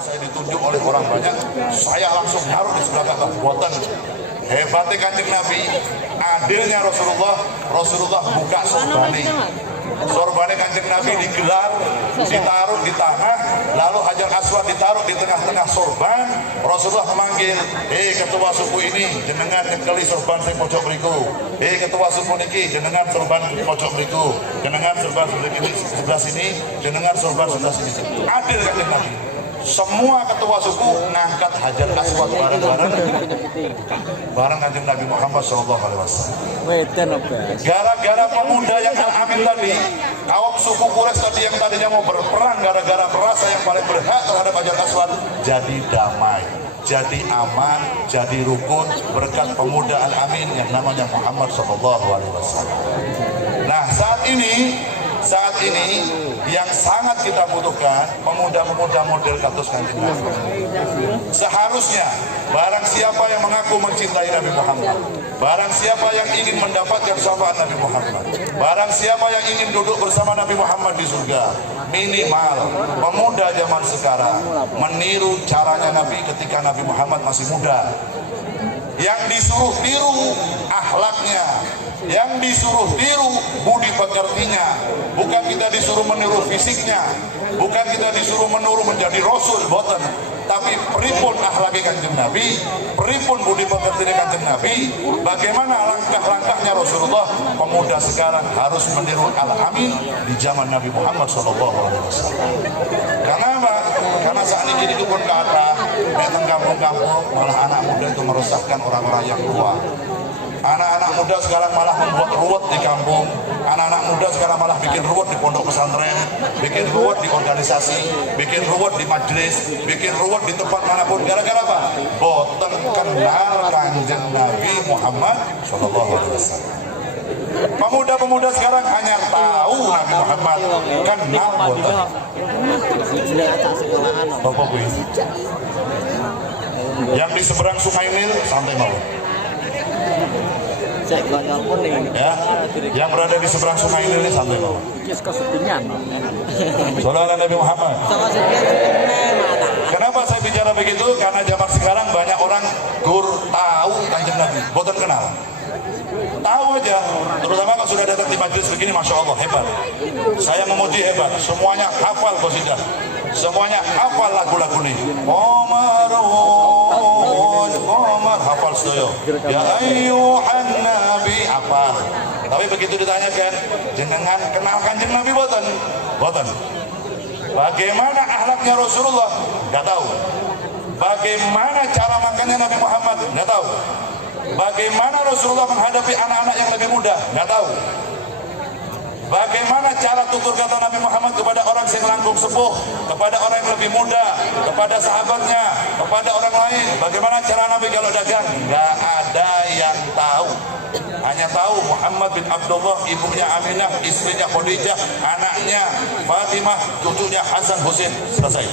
saya ditunjuk oleh orang banyak, saya langsung naruh di sebelah Ka'bah. Boten. Hebatnya Kanjeng Nabi, adilnya Rasulullah buka sorbane. Sorbane Kanjeng Nabi digelar, ditaruh di tanah, lalu Hajar Aswad ditaruh di tengah-tengah sorban. Rasulullah memanggil, ketua suku ini, jenengan nyekeli sorban saya pojok mriku. Ketua suku niki, jenengan sorban pojok mriku. Jenengan sorban sebelah sini, jenengan sorban sebelah sini. Adil Kanjeng Nabi. Semua ketua suku ngangkat Hajar Aswad bareng Kanjeng Nabi Muhammad SAW. Gara-gara pemuda yang Al-Amin tadi, kaum suku Quraisy tadi yang tadinya mau berperang gara-gara merasa yang paling berhak terhadap Hajar Aswad, jadi damai, jadi aman, jadi rukun berkat pemuda Al-Amin yang namanya Muhammad SAW. Nah, saat ini yang sangat kita butuhkan pemuda-pemuda model kados Kanjeng Nabi. Seharusnya barang siapa yang mengaku mencintai Nabi Muhammad, barang siapa yang ingin mendapatkan syafaat Nabi Muhammad, barang siapa yang ingin duduk bersama Nabi Muhammad di surga, minimal pemuda zaman sekarang meniru caranya Nabi ketika Nabi Muhammad masih muda. Yang disuruh tiru akhlaknya, yang disuruh tiru budi pekertinya. Bukan kita disuruh meniru fisiknya, bukan kita disuruh meniru menjadi rasul, boten. Tapi pripun akhlaki Kanjeng Nabi, pripun budi pekertinya Kanjeng Nabi, bagaimana langkah-langkahnya Rasulullah. Pemuda sekarang harus meniru Al-Amin di zaman Nabi Muhammad SAW. Karena apa? Karena saat ini itu pun kata datang kampung-kampung, malah anak muda itu meresahkan orang-orang yang tua. Anak-anak muda sekarang malah membuat ruwet di kampung. Anak-anak muda sekarang malah bikin ruwet di pondok pesantren, bikin ruwet di organisasi, bikin ruwet di majelis, bikin ruwet di tempat manapun. Gara-gara apa? Boten kenal Kanjeng Nabi Muhammad SAW. Pemuda-pemuda sekarang hanya tahu Nabi Muhammad, kenal boten. Bapak Bu, yang di seberang Sungai Nil santai mawon. Ya, yang berada di seberang Sungai Nil ini santai mawon. Saudara Nabi Muhammad. Kenapa saya bicara begitu? Karena zaman sekarang banyak orang tahu Kanjeng Nabi, boten kenal. Tahu aja, terutama kalau sudah datang di majelis begini, masya Allah hebat. Saya memuji hebat, semuanya hafal qasidah, semuanya hafal lagu-lagu ini. Qamar hafal sedoyo. Ya ayyuhan nabi hafal. Tapi begitu ditanyakan, jenengan kenal Kanjeng Nabi boten? Boten. Bagaimana akhlaknya Rasulullah? Enggak tahu. Bagaimana cara makannya Nabi Muhammad? Enggak tahu. Bagaimana Rasulullah menghadapi anak-anak yang lebih muda? Nggak tahu. Bagaimana cara tutur kata Nabi Muhammad kepada orang yang langkung sepuh, kepada orang yang lebih muda, kepada sahabatnya, kepada orang lain? Bagaimana cara Nabi kalau dagang? Nggak ada yang tahu. Hanya tahu Muhammad bin Abdullah, ibunya Aminah, istrinya Khadijah, anaknya Fatimah, cucunya Hasan Husain. Selesai.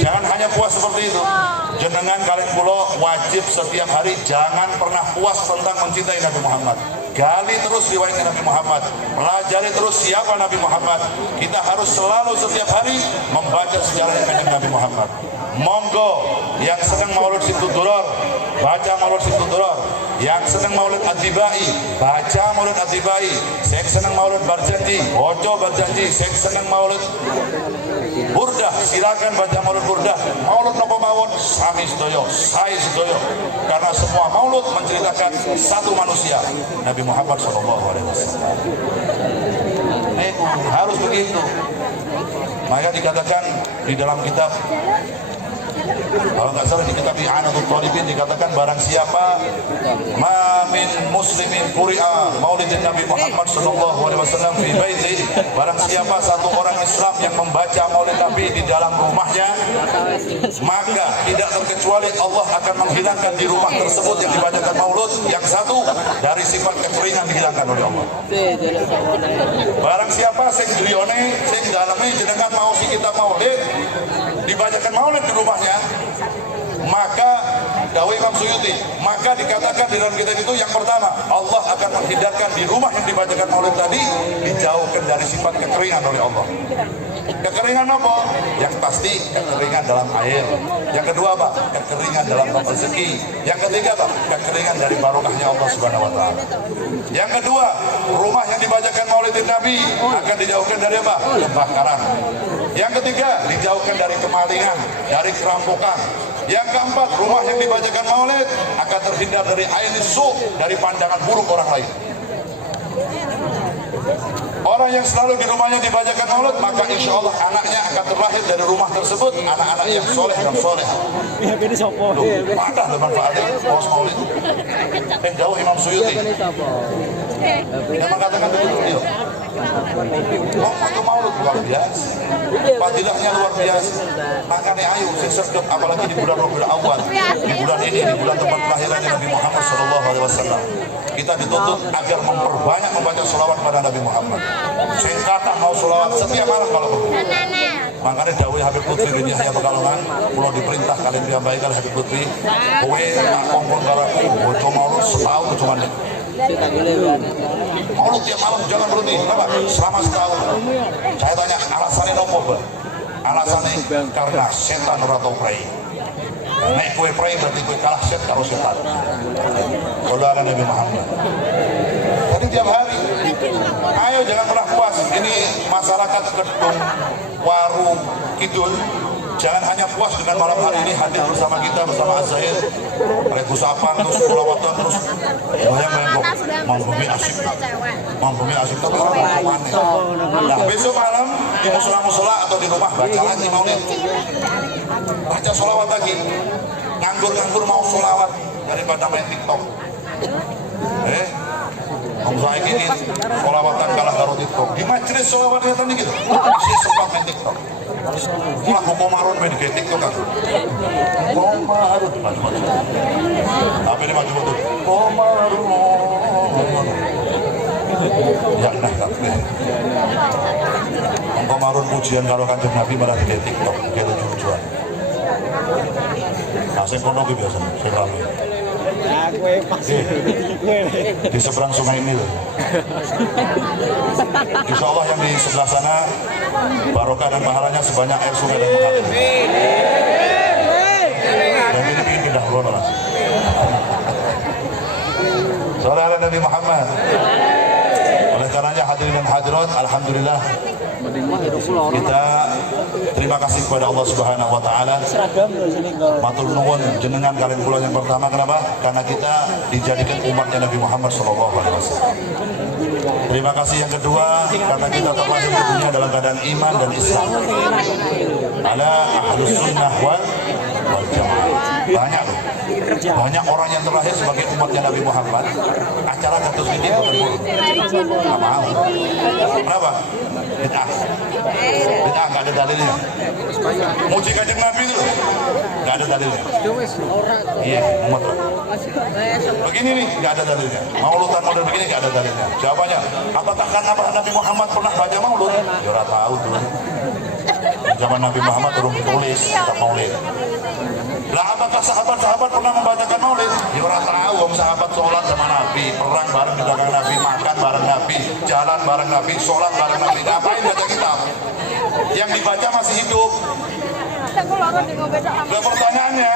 Jangan hanya puas seperti itu. Jenengan kalian pulau wajib setiap hari jangan pernah puas tentang mencintai Nabi Muhammad. Gali terus riwayatnya Nabi Muhammad, pelajari terus siapa Nabi Muhammad. Kita harus selalu setiap hari membaca sejarahnya Nabi Muhammad. Monggo yang senang Maulid Situduror, baca Maulid Situduror. Yang senang Maulid Atibai, baca Maulid Atibai. Yang senang Maulid Barjanji, baca Barjanji. Yang senang Maulid Burdah, silakan baca Maulid Burdah. Maulid napa mawon sami sedoyo, saya sedoyo. Karena semua maulid menceritakan satu manusia, Nabi Muhammad SAW. Harus begitu. Maka dikatakan di dalam kitab, kalau nggak salah di kitab I'anatul Talibin dikatakan barang siapa min muslimin quri'a maulidin Nabi Muhammad SAW fi baiti, barang siapa satu orang Islam yang membaca maulid Nabi di dalam rumahnya, maka tidak terkecuali Allah akan menghilangkan di rumah tersebut yang dibacakan maulid yang satu dari sifat kekeringan dihilangkan oleh Allah. Barang siapa sing griyone sing daleme jenengan mau si kitab maulid dibacakan maulid di rumahnya, maka dawai Imam Suyuti, maka dikatakan di dalam kitab itu yang pertama, Allah akan menghindarkan di rumah yang dibacakan maulid tadi, dijauhkan dari sifat kekeringan oleh Allah. Kekeringan apa? Yang pasti kekeringan dalam air. Yang kedua apa? Kekeringan dalam rezeki. Yang ketiga apa? Kekeringan dari barokahnya Allah Subhanahu wa taala. Yang kedua, rumah yang dibacakan Maulidin Nabi akan dijauhkan dari apa? Kebakaran. Yang ketiga, dijauhkan dari kemalingan, dari kerampokan. Yang keempat, rumah yang dibacakan Maulid akan terhindar dari ain su, dari pandangan buruk orang lain. Orang yang selalu di rumahnya dibacakan Maulid, maka insya Allah anaknya akan terlahir dari rumah tersebut, anak-anak yang soleh dan soleh. Patah bermanfaatnya pos Maulid. Jauh Imam Suyuti yang mengatakan betul. Waktu Maulid luar biasa, fadilahnya luar biasa. Makanya ayo sesedap, apalagi di bulan Rabiul Awal, di bulan ini, di bulan tempat kelahirannya Nabi Muhammad SAW. Kita dituntut agar memperbanyak membaca sholawat pada Nabi Muhammad. Singkatan mau sholawat setiap malam kalau perlu. Makanya dawuh Habib Lutfi bin Yahya Pekalongan, kalau diperintah kalian diambaikan Habib Lutfi, kowe nak kongkon karaku, bojo maulud setahun cuma nih. Maulud tiap malam jangan berhenti, kenapa? Selama setahun. Saya tanya alasannya nopo, alasannya karena setan ora tau prei. Nek kue prei berarti kue kalah set karo setan. Kalau ada Nabi Muhammad. Jadi tiap hari, ayo jangan pernah puas. Ini masyarakat Kedung Waru Kidul, jangan hanya puas dengan malam hari ini hadir bersama kita, bersama Az-Zahir, Gus Apang, terus Kulawatan, terus bayang-bayang kok Bumi asik, Bumi asik, tapi orang mana? Nah besok malam di musola-musola atau di rumah baca lagi Maulid, baca sholawat lagi, nganggur-nganggur mau sholawat daripada main TikTok. Om saya gini, sholawatan kalah karo TikTok. Di majelis sholawat lihat nih gitu, masih sempat main TikTok. Wah, kok marun main di TikTok kan? Kok marun, maju-maju. Tapi ini maju-maju. Kok marun. Ya nah, tapi. Kok marun pujian kalau Kanjeng Nabi malah di TikTok, kayak lucu-lucuan. Nah, saya kono ki biasa, saya rame. Di seberang sungai ini loh. Insya Allah yang di sebelah sana barokah dan pahalanya sebanyak air sungai dan mengalir. Yang ini ingin pindah keluar lah. Saudara Nabi Muhammad. Oleh karenanya hadirin dan hadirat, alhamdulillah kita terima kasih kepada Allah Subhanahu wa taala. Matur nuwun jenengan kalian kula yang pertama, kenapa? Karena kita dijadikan umatnya Nabi Muhammad sallallahu alaihi wasallam. Terima kasih yang kedua karena kita terlahir di dunia dalam keadaan iman dan Islam. Ala ahlus sunnah wal jamaah. Banyak loh. Banyak orang yang terlahir sebagai umatnya Nabi Muhammad, acara katus ini betul-betul nggak mau. Kenapa? Bid'ah. Bid'ah nggak ada dalilnya. Muji Kanjeng Nabi itu nggak ada dalilnya. Iya, umat. Begini nih nggak ada dalilnya. Mauludan model begini nggak ada dalilnya. Jawabannya, apakah karena Nabi Muhammad pernah baca maulud? Ya ora tahu dulu. Zaman Nabi Muhammad belum ditulis kitab maulid. Lah apakah sahabat-sahabat pernah membacakan maulid? Ya orang tahu, om sahabat sholat sama Nabi, perang bareng di belakang Nabi, makan bareng Nabi, jalan bareng Nabi, sholat bareng Nabi. Ngapain baca kitab? Yang dibaca masih hidup. Nah pertanyaannya,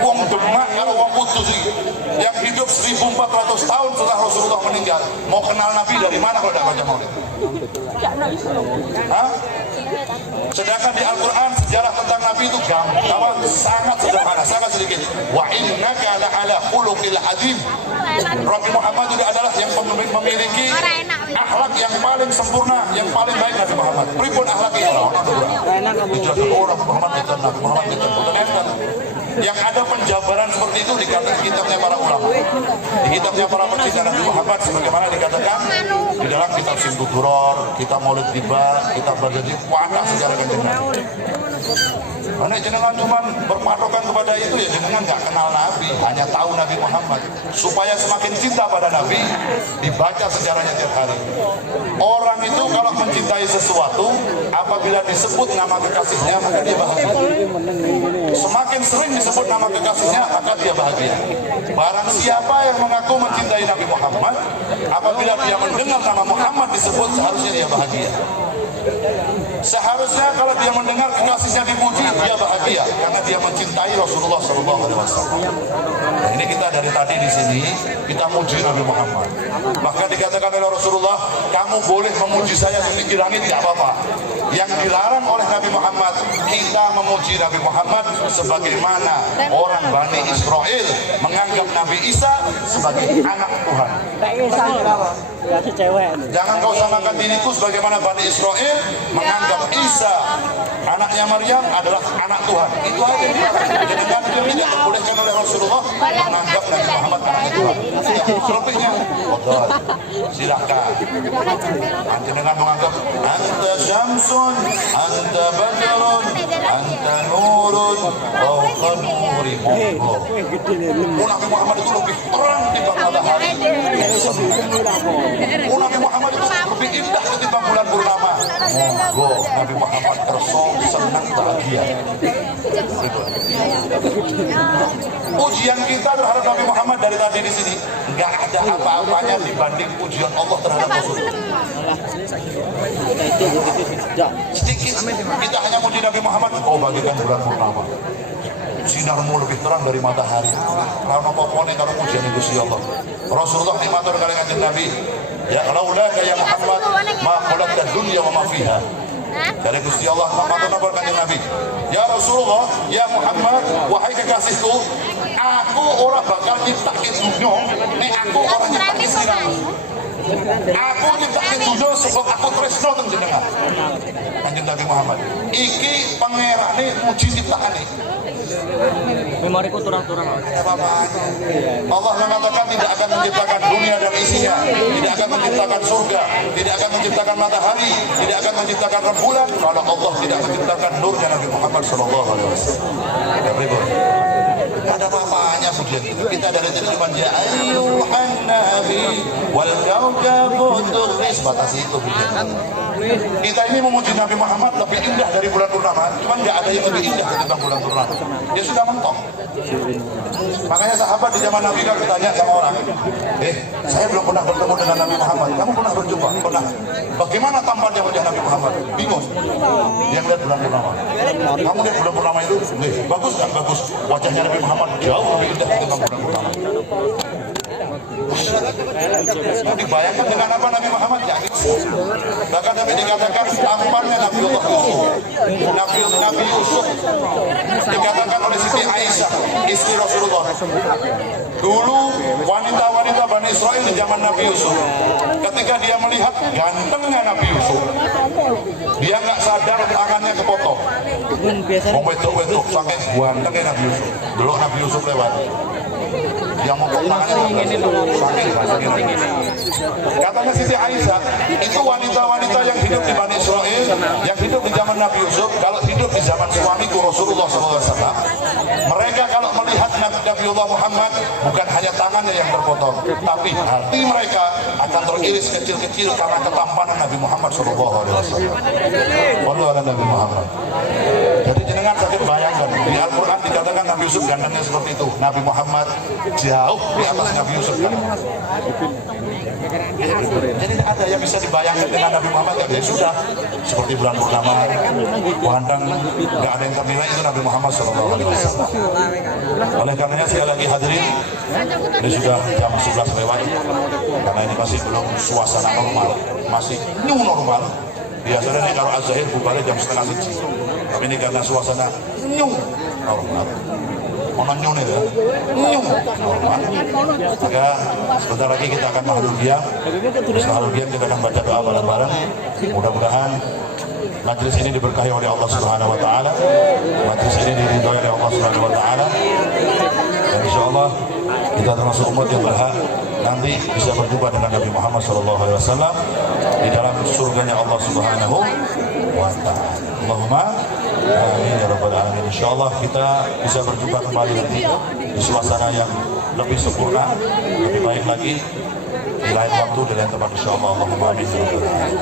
wong Demak kalau wong Kudus yang hidup 1400 tahun setelah Rasulullah meninggal, mau kenal Nabi dari mana kalau tidak baca maulid? Hah? Sedangkan di Al-Quran sejarah tentang Nabi itu gampang, sangat sederhana, sangat sedikit. Wa innaka la'ala khuluqil azim. Nabi Muhammad juga adalah yang memiliki akhlak yang paling sempurna, yang paling baik Nabi Muhammad. Pripun akhlak itu? Orang Muhammad itu Nabi Muhammad itu. Yang ada penjabaran seperti itu di kitabnya para ulama, di kitabnya para pecinta Nabi Muhammad, sebagaimana dikatakan di dalam kitab Simtud Duror, kitab Maulid Tiba, kitab Berjanji, wadah sejarah Kanjeng Nabi. Karena jenengan cuma berpatokan kepada itu, ya jenengan nggak kenal Nabi, hanya tahu Nabi Muhammad. Supaya semakin cinta pada Nabi, dibaca sejarahnya tiap hari. Orang itu kalau mencintai sesuatu, apabila disebut nama kekasihnya, maka dia bahagia. Semakin sering disebut nama kekasihnya, maka dia bahagia. Barang siapa yang mengaku mencintai Nabi Muhammad, apabila dia mendengar nama Muhammad disebut, seharusnya dia bahagia. Seharusnya kalau dia mendengar kekasihnya dipuji, dia bahagia karena dia mencintai Rasulullah SAW. Nah, ini kita dari tadi di sini kita muji Nabi Muhammad. Maka dikatakan oleh Rasulullah, kamu boleh memuji saya di langit, tidak apa-apa. Yang dilarang oleh Nabi Muhammad, kita memuji Nabi Muhammad sebagaimana orang Bani Israel menganggap Nabi Isa sebagai anak Tuhan. Jangan kau samakan diriku sebagaimana Bani Israel menganggap Isa anaknya Maryam adalah anak Tuhan. Itu aja. Jangan dia tidak dibolehkan oleh Rasulullah menganggap Nabi Muhammad anak Tuhan. Selebihnya, betul. Silakan. Jangan menganggap anta syamsun, anta badrun, anta nurun, fawqa nuri monggo. Nabi Muhammad itu lebih terang dibanding matahari. Nabi Muhammad itu lebih indah ketimbang bulan purnama. Monggo, Nabi Muhammad tersong, senang, bahagia. Pujian kita terhadap Nabi Muhammad dari tadi di sini nggak ada apa-apanya dibanding pujian Allah terhadap Rasulullah. Sedikit kita hanya puji Nabi Muhammad, oh bagikan bulan purnama. Sinarmu lebih terang dari matahari. Karena apa-apa kalau pujian itu si Allah. Rasulullah dimatur kali kanjeng Nabi, ya laulaka ya Muhammad ma khalaqta dunya wa ma fiha. Dari Gusti Allah matur kanjeng Nabi, ya Rasulullah, ya Muhammad, wahai kekasihku, aku ora bakal nyiptake dunya nek aku ora nyiptake siramu. Aku nyiptake dunya sebab aku tresno teng jenengan. Kanjeng Nabi Muhammad, iki pangerane muji ciptaane. Memoriku turang-turang. Allah mengatakan tidak akan menciptakan dunia dan isinya, tidak akan menciptakan surga, tidak akan menciptakan matahari, tidak akan menciptakan rembulan kalau Allah tidak menciptakan nurnya Nabi Muhammad SAW. Tidak ada apa-apanya pujian kita dari cuma ayuhan nabi wal kaukabu tughris, batas itu pujian. Kita ini memuji Nabi Muhammad lebih indah dari bulan purnama, cuma nggak ada yang lebih indah ketimbang bulan purnama. Dia sudah mentok. Makanya sahabat di zaman Nabi kan bertanya sama orang, saya belum pernah bertemu dengan Nabi Muhammad, kamu pernah berjumpa? Pernah. Bagaimana tampannya wajah Nabi Muhammad? Bingung. Dia melihat bulan purnama. Kamu lihat bulan purnama itu? Bagus nggak? Bagus. Wajahnya Nabi Muhammad jauh lebih indah ketimbang bulan purnama. Mau dibayangkan dengan apa Nabi Muhammad? Ya, bahkan Nabi dikatakan tampannya Nabi Yusuf. Nabi Yusuf dikatakan oleh Siti Aisyah, istri Rasulullah. Dulu wanita-wanita Bani Israel di zaman Nabi Yusuf, ketika dia melihat gantengnya Nabi Yusuf, dia nggak sadar tangannya kepotong. Mau wedok-wedok saking gantengnya Nabi Yusuf. Dulu Nabi Yusuf lewat, yang mau tangannya saking gantengnya. Katanya Siti Aisyah, itu wanita-wanita yang hidup di Bani Israel, yang hidup di zaman Nabi Yusuf, kalau hidup di zaman suamiku Rasulullah SAW, mereka kalau melihat Nabiullah Muhammad, bukan hanya tangannya yang terpotong, tapi hati mereka akan teriris kecil-kecil karena ketampanan Nabi Muhammad SAW. Wallahu Nabi Muhammad. Jadi jenengan sakit bayangkan, di Al-Quran dikatakan Nabi Yusuf gantengnya seperti itu. Nabi Muhammad jauh di atas Nabi Yusuf. Jadi tidak ada yang bisa dibayangkan dengan Nabi Muhammad. Ya sudah, seperti bulan purnama, ganteng, nggak ada yang ternilai, itu Nabi Muhammad SAW. Oleh karenanya sekali lagi hadirin, ini sudah jam 11 lewat, karena ini masih belum suasana normal, masih new normal. Biasanya nih kalau Az-Zahir bubarnya jam 12:30, tapi ini karena suasana new normal. Ono nyun itu, nyun normal. Maka sebentar lagi kita akan mahlul diam. Setelah mahlul diam kita akan baca doa bareng-bareng. Mudah-mudahan majlis ini diberkahi oleh Allah Subhanahu Wa Taala. Majlis ini diridhoi oleh Allah Subhanahu Wa Taala. Dan insya Allah kita termasuk umat yang berhak nanti bisa berjumpa dengan Nabi Muhammad SAW di dalam surganya Allah Subhanahu Wa Taala. Allahumma amin ya rabbal alamin. Insyaallah kita bisa berjumpa kembali nanti di suasana yang lebih sempurna, lebih baik lagi di lain waktu, di lain tempat insyaallah. Allahumma amin ya rabbal alamin.